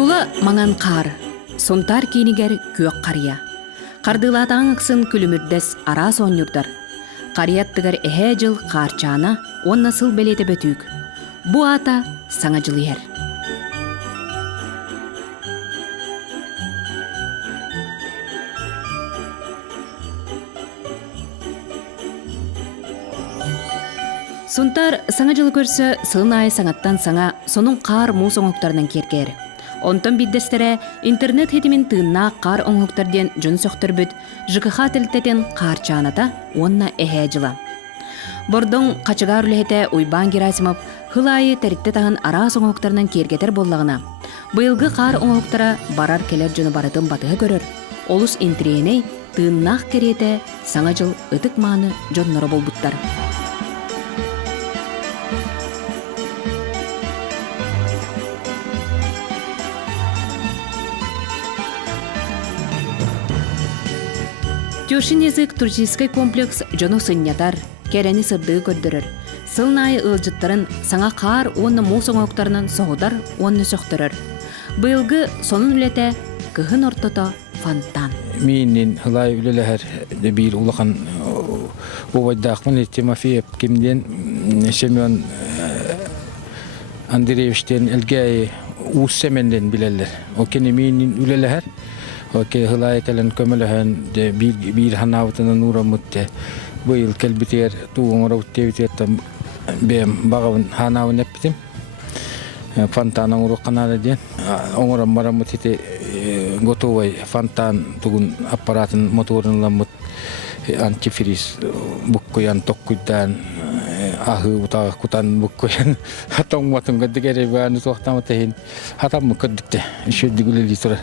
Тула маңан қар, сонтар кейінігер көк қария. Қардылатаң қысын күлімірдес ара сонюрдар. Қарияттығар әхе жыл қарчана, он насыл белеті бөтүк. Бұ ата саңа жылы ер. Сонтар саңа жылы көрсі сылын айы саңаттан саңа соның қар мұл соңықтарынан кергер. Онтан биддестере интернет хетімен тыынна қар оңықтарден жын сөқтір бүт, жықыға тілтетен қар чаната онна әхе жыла. Бордың қачыға үрліхеті Уйбан Герасимов хылайы тәрітті тағын ара соңықтарынан кергетер боллағына. Бұйылғы қар оңықтара барар келер жыны барытын батығы көрір. Олыс интриеней тыыннақ кереті саңа жыл ұтық маны жоннары болбуттар. Тюршин язык туристический комплекс жону сыннятар, керени сырдығы көрдірір. Сылнайы ылжыттарын саңа қар онны мол соңоқтарынан соғыдар онны сөқтірір. Бұйылғы сонын үлеті кығын ортото фонтан. Менен хылай үлеләһәр бір улахан Овайдақмын Тимофеев кемден Семен Андреевичтен әлгәй уссеменден білелер. О кені менен үлеләһәр. Окей, хылай кәлін көміліген бір ханавытының ұрамытты. Бұл кәлбітер туғын ұрамыттевітеттен бәм бағавын ханавын әппітім. Фонтаның ұрық қанады ден. Оңырам марамыт еті готовай фонтан туғын аппаратын моторынламыт антифриз бұққойан тоққойдан ағы ұтағы құтан бұққойан хатың матың көдді кәрі бәні соқтамы тәйін хатамы көддікті. Үшеді гүлелі тұры.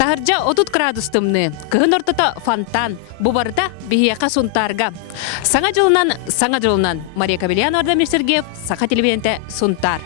Тахаржа 30 градустымны, кығын ортата фонтан, бұбарда бейеқа сұнтарға. Саңа жылынан, Мария Кабельян Ордамир Сергеев, Сақа телевиденте Сұнтар.